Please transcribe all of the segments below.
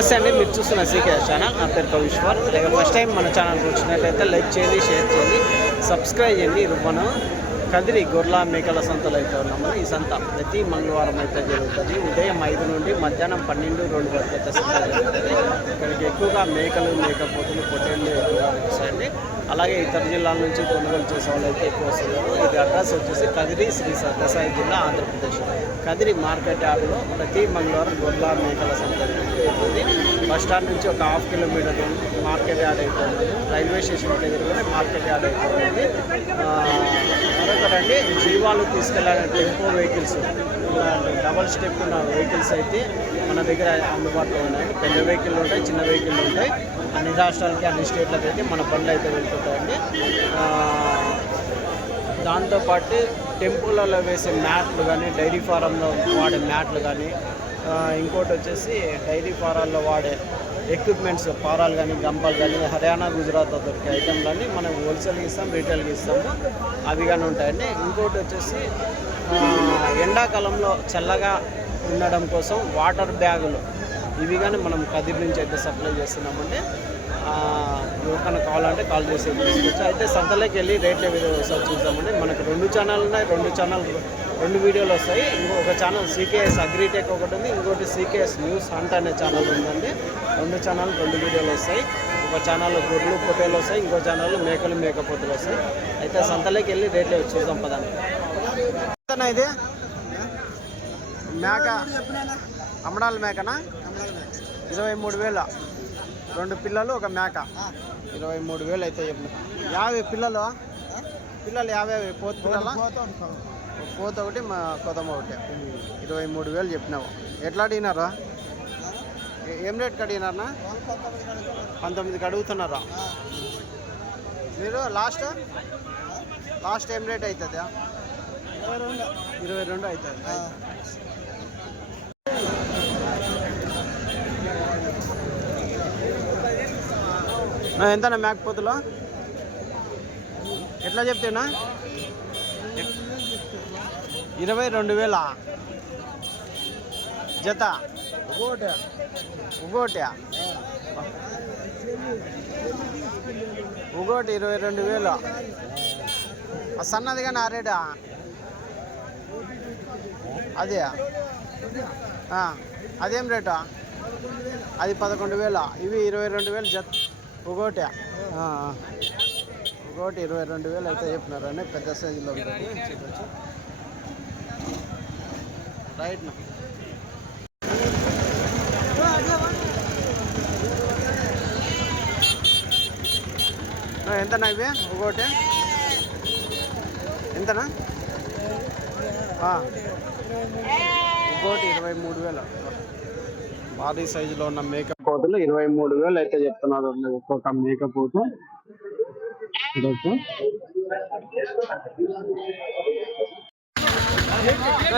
నమస్తే అండి, మీరు చూస్తున్న సీకే ఛానల్. నా పేరు కవిశ్వర్. అలాగే ఫస్ట్ టైం మన ఛానల్కి వచ్చినట్లయితే లైక్ చేయండి, షేర్ చేయండి, సబ్స్క్రైబ్ చేయండి. ఇది మనం కదిరి గొర్రెల మేకల సంతలో అయితే ఉన్నాము. ఈ సంత ప్రతి మంగళవారం అయితే జరుగుతుంది. ఉదయం 5 నుండి మధ్యాహ్నం 12-2 వరకు అయితే సంత జరుగుతుంది. ఇక్కడికి ఎక్కువగా మేకలు, మేకపోతులు, పొట్టేళ్ళు ఎక్కువగా వస్తాయండి. అలాగే ఇతర జిల్లాల నుంచి కొనుగోలు చేసే వాళ్ళు అయితే ఎక్కువ వస్తున్నారు. ఇది అడ్రస్ వచ్చేసి కదిరి, శ్రీ సత్యసాయి జిల్లా, ఆంధ్రప్రదేశ్. కదిరి మార్కెట్ యార్డ్లో ప్రతి మంగళవారం గొర్రెల మేకల సంత జరుగుతుంది. బస్ స్టాండ్ నుంచి ఒక 1/2 కిలోమీటర్ మార్కెట్ యార్డ్ అయితే ఉంది. రైల్వే స్టేషన్కి ఎదురుగానే మార్కెట్ యార్డ్ అయితే ఉంది. మరొకటండి, జీవాలు తీసుకెళ్ళే టెంపో వెహికల్స్, డబల్ స్టెప్ ఉన్న వెహికల్స్ అయితే మన దగ్గర అందుబాటులో ఉన్నాయి. పెద్ద వెహికల్ ఉంటాయి, చిన్న వెహికల్ ఉంటాయి. అన్ని రాష్ట్రాలకి, అన్ని స్టేట్లకు అయితే మన బండ్లు అయితే వెళ్తుంటాయండి. దాంతోపాటు టెంపుల్లో వేసే మ్యాట్లు కానీ, డైరీ ఫారంలో వాడే మ్యాట్లు కానీ, ఇంకోటి వచ్చేసి డైరీ ఫారాల్లో వాడే ఎక్విప్మెంట్స్, పారాలు కానీ, గంపలు కానీ, హర్యానా, గుజరాత్లో దొరికే ఐటెంలన్నీ మనం హోల్సేల్కి ఇస్తాం, రీటైల్కి ఇస్తాము. అవి కానీ ఉంటాయండి. ఇంకోటి వచ్చేసి ఎండాకాలంలో చల్లగా ఉండడం కోసం వాటర్ బ్యాగులు, ఇవి కానీ మనం కదిరి నుంచి అయితే సప్లై చేస్తున్నామండి. ఎవరికైనా కావాలంటే కాల్ చేసి తీసుకోవచ్చు. అయితే సంతలోకి వెళ్ళి రేట్లు ఏ విధంగా వస్తాయో చూద్దామండి. మనకు 2 ఛానల్ ఉన్నాయి. 2 వీడియోలు వస్తాయి. ఇంకొక ఛానల్ సీకేఎస్ అగ్రిటెక్ ఒకటి ఉంది, ఇంకోటి సీకేఎస్ న్యూస్ హంట్ అనే ఛానల్ ఉందండి. 2 ఛానల్ 2 వీడియోలు వస్తాయి. ఒక ఛానల్లో గొర్రెలు, పొట్టేలు వస్తాయి, ఇంకో ఛానల్లో మేకలు, మేకపోతులు వస్తాయి. అయితే సంతలోకి వెళ్ళి రేట్లు చూద్దాం పదండి. ఇది మేక అమ్మడాల మేకనా? 23,000. 2 పిల్లలు, ఒక మేక. 23,000 అయితే చెప్పిన. 50 పిల్లలు 50 పోతు పిల్లల, పోత ఒకటి, కొత్తమ్మ ఒకటి. 23,000 చెప్పినావు. ఎట్లా అడిగినారా? ఏం రేట్కి అడిగినారా? 19కి అడుగుతున్నారా మీరు? లాస్ట్ ఏం రేట్ అవుతుంది? 22 అవుతుంది. ఎంతనా మేకపోతులో? ఎట్లా చెప్తేనా? 22,000 జత. ఒకటి 22,000. సన్నది కానీ ఆ రేటా? అదే అదేం రేటా? అది 11,000. ఇవి 22,000 జత. ఒకటి 22,000 అయితే చెప్పినారని. పెద్ద సైజులో ఉంటుంది, చూడవచ్చు. రైట్ నా ఎంతనా ఇవి? ఒకటి ఎంతనా? ఒకటి 23,000. భారీ సైజులో ఉన్న మేకపోతులు 23,000 అయితే చెప్తున్నారు. ఒక్కొక్క మేకపోతు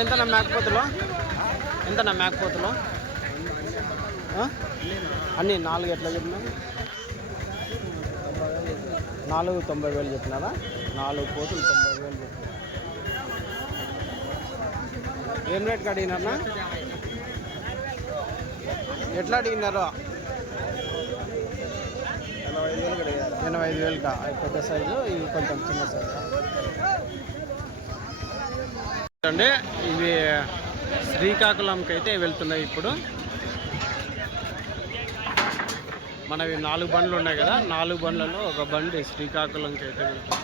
ఎంతనా మేకపోతులు? అన్నీ 4 ఎట్లా చెప్పినారు? 4 90,000 చెప్పినారా? 4 పోతులు 90,000 చెప్పినారు. ఏం రేట్కి అడిగినారా? ఎట్లా అడిగినారు? 85,000కా? పెద్ద సైజు, ఇవి కొంచెం చిన్న సైజు అండి. ఇవి శ్రీకాకుళంకి అయితే వెళ్తున్నాయి. ఇప్పుడు మనవి 4 బండ్లు ఉన్నాయి కదా, 4 బండ్లలో ఒక బండి శ్రీకాకుళంకి అయితే వెళ్తుంది.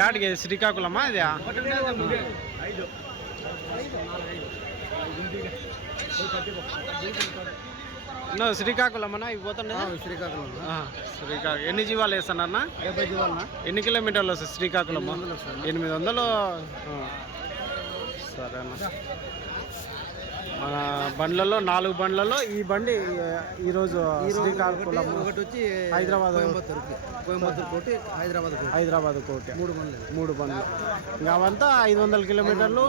యాడికి? శ్రీకాకుళమా ఇది? శ్రీకాకుళమన్నా ఇవి పోతుండే? శ్రీకాకుళం. ఎన్ని జీవాలు వేస్తున్నారన్నా? 70 జీవాలన్నా. ఎన్ని కిలోమీటర్లు వస్తుంది శ్రీకాకుళం? 800. సరే అన్న. మన బండ్లలో 4 బండ్లలో ఈ బండి ఈరోజు శ్రీకాకుళం, ఒకటి వచ్చి హైదరాబాద్, కోయంబత్తూరు కోటి, హైదరాబాద్ కోటి. 3 బండ్లు. ఇంకా అవంతా 500 కిలోమీటర్లు,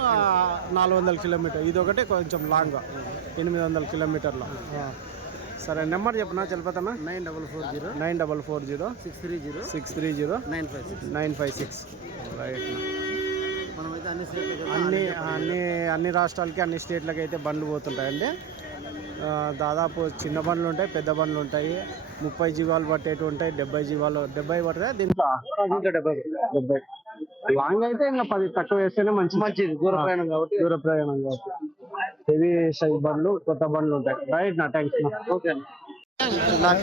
400 కిలోమీటర్లు. ఇది ఒకటి కొంచెం లాంగ్, 800 కిలోమీటర్లు. సరే, నెంబర్ చెప్పనా? చలిపోతానా? 9440 630 956. రైట్. మనమైతే అన్ని అన్ని రాష్ట్రాలకి అన్ని స్టేట్లకి అయితే బండ్లు పోతుంటాయండి. దాదాపు చిన్న బండ్లు ఉంటాయి, పెద్ద బండ్లు ఉంటాయి. 30 జీవాలు పట్టేటివి ఉంటాయి, 70 జీవాలు 70 పడతాయి దీంట్లో. 70 లాంగ్ అయితే ఇంకా 10 తక్కువ వేస్తేనే మంచిది. దూర ప్రయాణం కాబట్టి హెవీ సైజ్ బండ్లు, కొత్త బండ్లు ఉంటాయి. రైట్ నా థ్యాంక్స్. ఓకే నాకు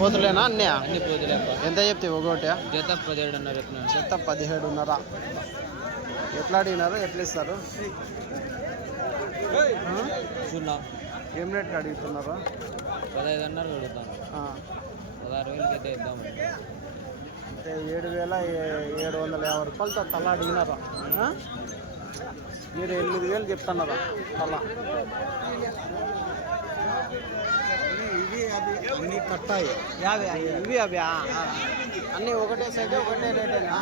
పోతులేనా అన్నీ పోతులే. ఎంత చెప్తే ఒకటి జత 17.5 ఎట్లా అడిగినారు, ఎట్లా ఇస్తారు? ఏం రేట్ అడుగుతున్నారు? 15 అడుగుతాను. 16,000 అయితే ఇద్దాం. అంటే 7,750 రూపాయలతో తల అడిగినారా? మీరు 8,000 చెప్తున్నారా తల? ఇవి అన్ని కట్టాయి ఇవి అవి అన్నీ ఒకటే సైజు ఒకటే రేటేనా?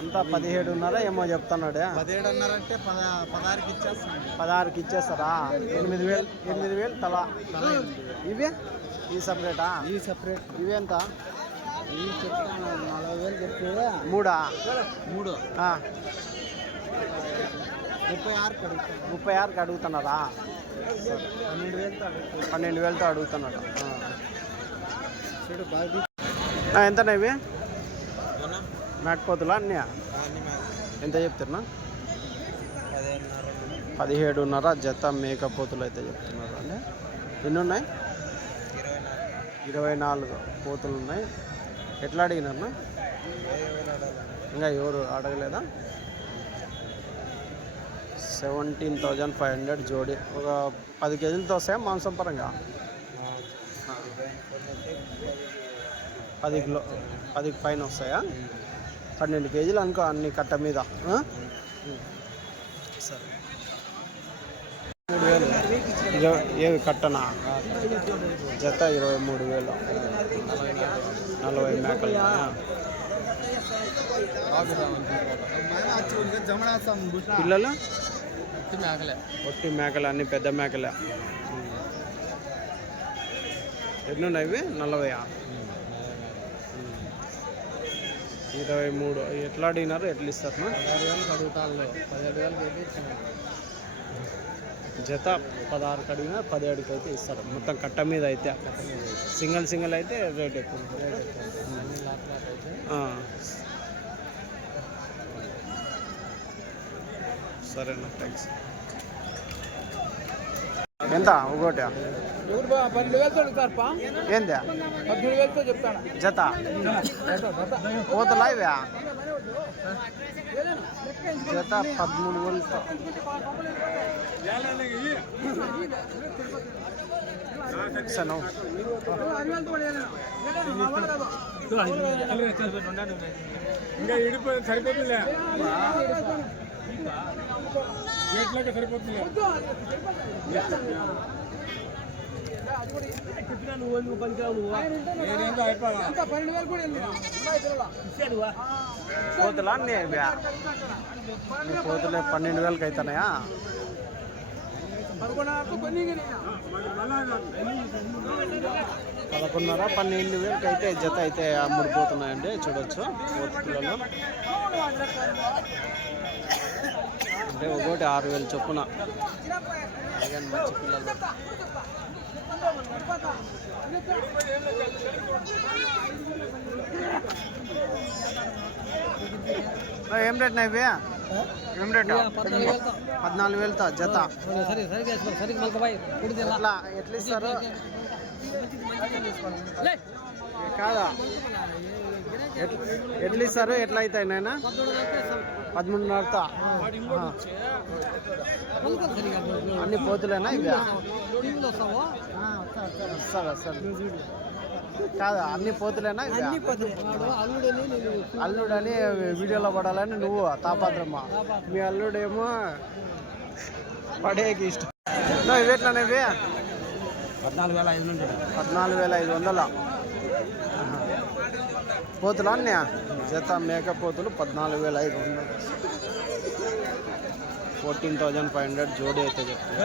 అంతా 17.5 ఏమో చెప్తున్నాడు. 17.5 అంటే 16కి ఇచ్చేస్తాను. 16కి ఇచ్చేస్తారా? 8,000 తల. ఇవి ఈ సపరేటా? ఈ సపరేట్. ఇవి ఎంత? ఇవి చెప్తాను 40,000 చెప్తే 3 36కి అడుగుతున్నారా? 12,000తో అడుగుతున్నాడు. ఎంతనా ఇవి మేకపోతులా అన్నీ? ఎంత చెప్తున్నా? 17.5 జత మేకపోతులు అయితే చెప్తున్నారు అండి. ఎన్ని ఉన్నాయి? 24 పోతులు ఉన్నాయి. ఎట్లా అడిగినారన్నా? ఇంకా ఎవరు అడగలేదా? 17,500 జోడి. ఒక 10 కేజీలతో వస్తాయా మాంసం పరంగా? 10కి పైన వస్తాయా? 12 కేజీలు అనుకో అన్ని కట్ట మీద. సరే 3,000 ఏవి కట్టనా? జత 23,000. 40 మేకలు. పిల్లలు ఒట్టి మేకలే, అన్ని పెద్ద మేకలే. ఎన్ని ఉన్నాయి ఇవి? 40. 23. ఎట్లా అడిగినారు, ఎట్లా ఇస్తారు? 16,000 అడుగుతాను. 17,000 అయితే జత 16కి అడిగినా 17కి అయితే ఇస్తారు. మొత్తం కట్ట మీద అయితే. సింగిల్ అయితే రేట్ ఎక్కువ. సరేనా థ్యాంక్స్. ఎంత ఒకటి? 12,000 ఏందా? 17,000 చెప్తాను. జత పోతలా ఇవా? జత 13,000. సను ఇంకా ఇడిపోయి సరిపోతుందిలే. గేట్లోకి సరిపోతుంది. పోతులా అన్నీ పోతులే 12,000కి అవుతున్నాయా? 11,500-12,000కి అయితే జత అయితే అమ్ముడిపోతున్నాయండి. చూడొచ్చు పోతులలో. అంటే ఒకటి 6,000 చొప్పున. మంచి పిల్లలు. ఏం రేట్ ఇవి? ఏం రేట్? 14,000తో జత. ఎట్లా ఇస్తారు? కాదా ఎట్లా ఇస్తారు? ఎట్లా అవుతాయి నాయన? 13,500తో అన్ని పోతులేనా ఇవి? వస్తారా సార్? కాదా అన్ని పోతులేనా ఇవి? అల్లుడని వీడియోలో పడాలని నువ్వు తాపాత్రమ్మా. మీ అల్లుడేమో పడేకి ఇష్టం. ఇవి ఎట్లానేవి? 14,500 పోతులు అన్నీ జత మేకపోతులు 14,500. 14,500 జోడి అయితే చెప్తాను.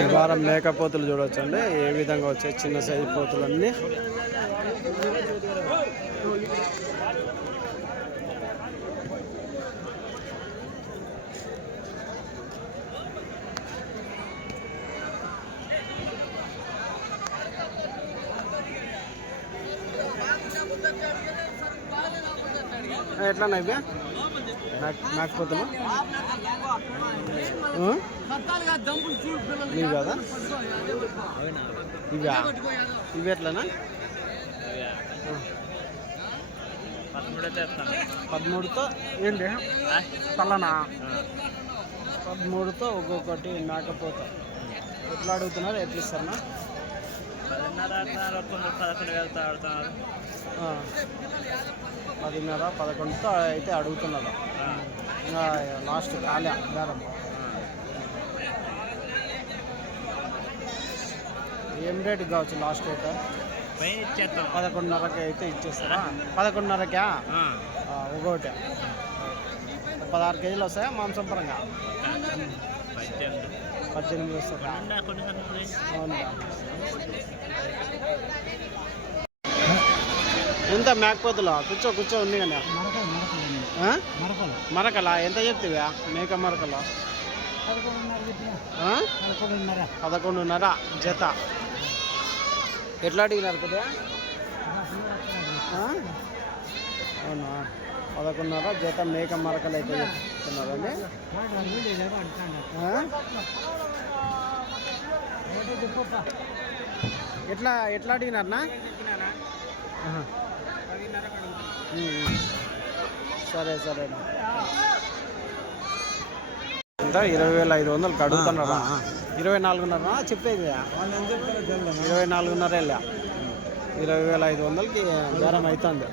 ఈ వారం మేకపోతులు చూడొచ్చండి ఏ విధంగా వచ్చాయి చిన్న సైజు పోతులన్నీ. ఎట్లా ఇవి మేకపోతులు ఇవి కదా ఇవి ఎట్లనా 13తో ఏంటి పల్లనా 13తో ఒక్కొక్కటి మేకపోత ఎట్లా అడుగుతున్నారు ఎట్లా ఇస్తారన్నా 10,500-11తో అయితే అడుగుతున్నారు. లాస్ట్ ఖాళీ బేరం. ఏం రేటుకి కావచ్చు లాస్ట్ రేట్? 11,500కి అయితే ఇచ్చేస్తారా? 11,500కా ఒకటి 16 కేజీలు వస్తాయా మాంసం పరంగా? 18 వస్తారా? అవునా? ఎంత మేకపోతులు కూర్చో ఉంది కదా మరకలా ఎంత చెప్తావా మేక మరకలా? 11,500 జత. ఎట్లా అడిగినారు కదా? అవునా 11,500 జత మేక మరకలు అయితే చెప్తున్నారండి. ఎట్లా అడిగినారనా? సరేనా ఎంత 20,500కి అడుగుతున్నారా? 24,500 చెప్పేది 24,500 20,500కి బేరం అవుతుంది.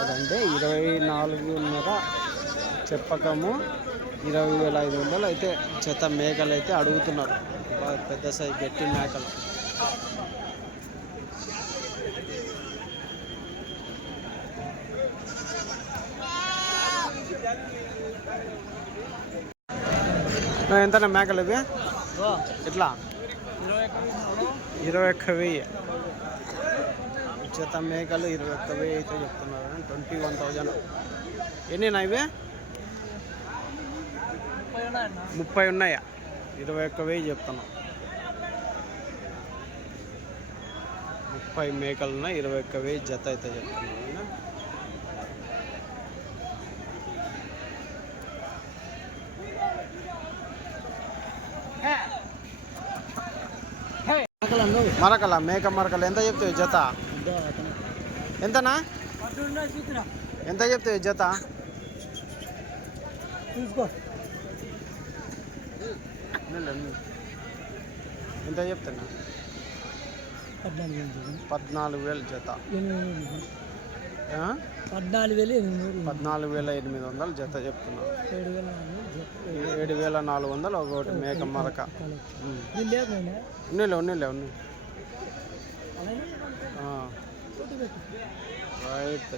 అదంటే 24,500 చెప్పకము 20,500 అయితే జత మేకలు అయితే అడుగుతున్నారు. పెద్ద సైజు గట్టి మేకలు. ఎంతనా మేకలు ఇవి ఎట్లా? 21,000 జత మేకలు 21,000 అయితే చెప్తున్నారు. 21,000. ఎన్నినా ఇవి? 30 ఉన్నాయా? 21,000 చెప్తున్నాం. 30 మేకలు ఉన్నాయి. 21,000 జత అయితే చెప్తున్నాను. మరకల మేక మరకలు ఎంత చెప్తావు జత? ఎంతనా? ఎంత చెప్తావు జత? ఎంత చెప్తున్నా? 14,000 జత. 14,800 జత చెప్తున్నా. 7,400 ఒకటి మేక మరక. ఉన్నీలే రైట్.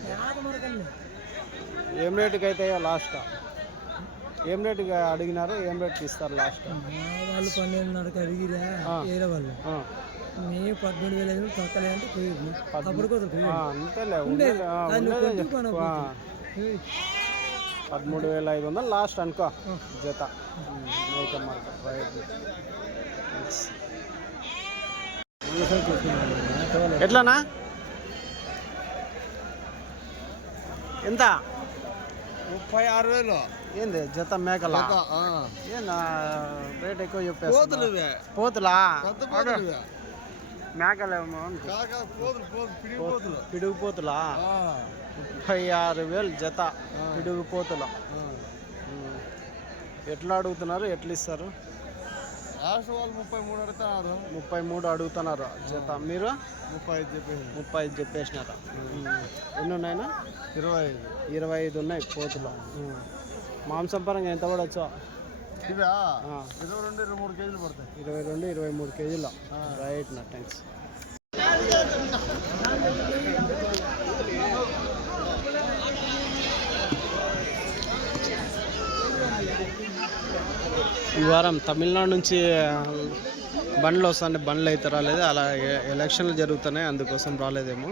ఏం రేటుకి అవుతాయో లాస్ట్? ఏం రేటుకి అడిగినారు? ఏం రేటుకి ఇస్తారు లాస్ట్? వాళ్ళు 12,500కి అడిగిరా వేరే వాళ్ళు. మేము 13,500 తక్కువ అంటే పోయింది. అంతేలే 13,500 లాస్ట్ అనుకో జత మేక మరక. రైట్. ఎట్లానా? ఎంత? 36,000. ఏంది జత మేకలా? ఏందా రేట్ ఎక్కువ చెప్పేస్తా? పోతులా మేకలేమో పిడుగు పోతులా? 36,000 జత పిడుగు పోతులా. ఎట్లా అడుగుతున్నారు? ఎట్లా ఇస్తారు? 33 అడుగుతున్నారు జత. మీరు 35 చెప్పేసినారా? ఎన్ని ఉన్నాయినా? 25 ఉన్నాయి పోతులు. మాంసం పరంగా ఎంత పడవచ్చు? 22-23 కేజీలు పడతాయి. 22-23 కేజీలు. రైట్ నా థ్యాంక్స్. ఈ వారం తమిళనాడు నుంచి బండ్లు వస్తాయి, బండ్లు అయితే రాలేదు. అలా ఎలక్షన్లు జరుగుతున్నాయి, అందుకోసం రాలేదేమో.